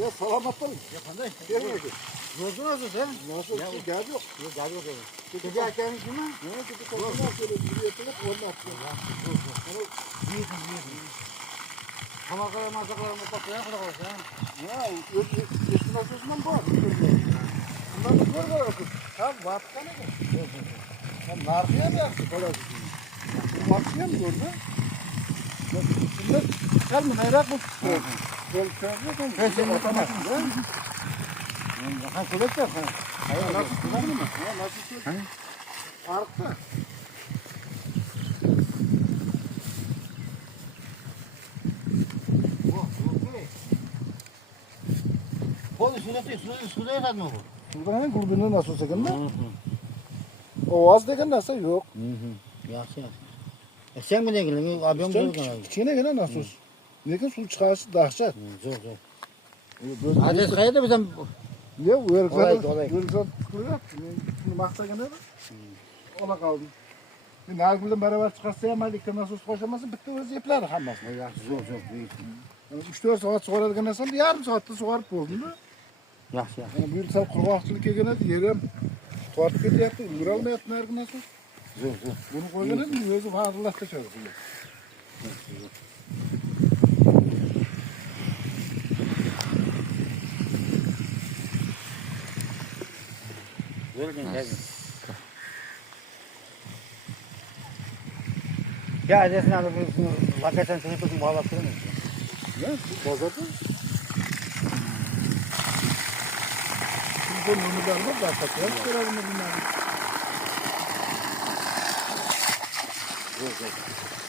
Ya salamat olun. Ya kanday. Gelmedi. Yolcu nasıl sen? Nasıl Ya, bir geldi yok. Yok gel yok öyle. Kötü Gece erken mi? Ne kötü kalkınlar şöyle bir yapılıp onu attı. Yiğidim. Hamakaya masaklarını toplayan kadar olsa ha. Ya yesin ortasından bu. Bundan da zor var okul. Tam vatka ne bu? Tam narkıya mı yaptı kolay bir şey? Vatkıya mı gördü? Şimdi çıkar mı? Merak mı? Böyle çözüyor mu? Ben senin otomatik otomatik değil mi? Ha kuvvet yok ha. Hayır, nasıl kullanır mı? Ya nasıl çözüyor? Arıkta. Kol üstüne suda yatar mı bu? Şurada ne grubunu nasıl olsa gönde? O az degen nasıl yok. Yaxşı. Sen mi degin? Abim Sen zor kanal. kiçine gene nasıl olsun? Nekin su çıkarsı dahşat. Zor. Adres kaydı bizden. Ya Olay. Örgüzel kuruyor. Şimdi maksa gene de. Ola kaldı. Şimdi her birden beraber çıkarsa yamaydık ki nasıl koşamasın bitti orası yapılar hammasi. Zor. 3-4 saat soğarken esen yarım saatte soğarıp oldu mu? Yaxşı. Yani bir sal kurbaççılık egene de yerim. Tuartıp ediyordu, uğralmayatın her gün nasıl? Zor. Bunu koyganın mı özü fazlalaştı çözüyor. Zor gen. Ya adresini alıp hakikaten seni tutun bağlattırır mısın? Ne? Pazarda? Şimdi bu numaralarını da satıyor. Görelim bunları. Zor.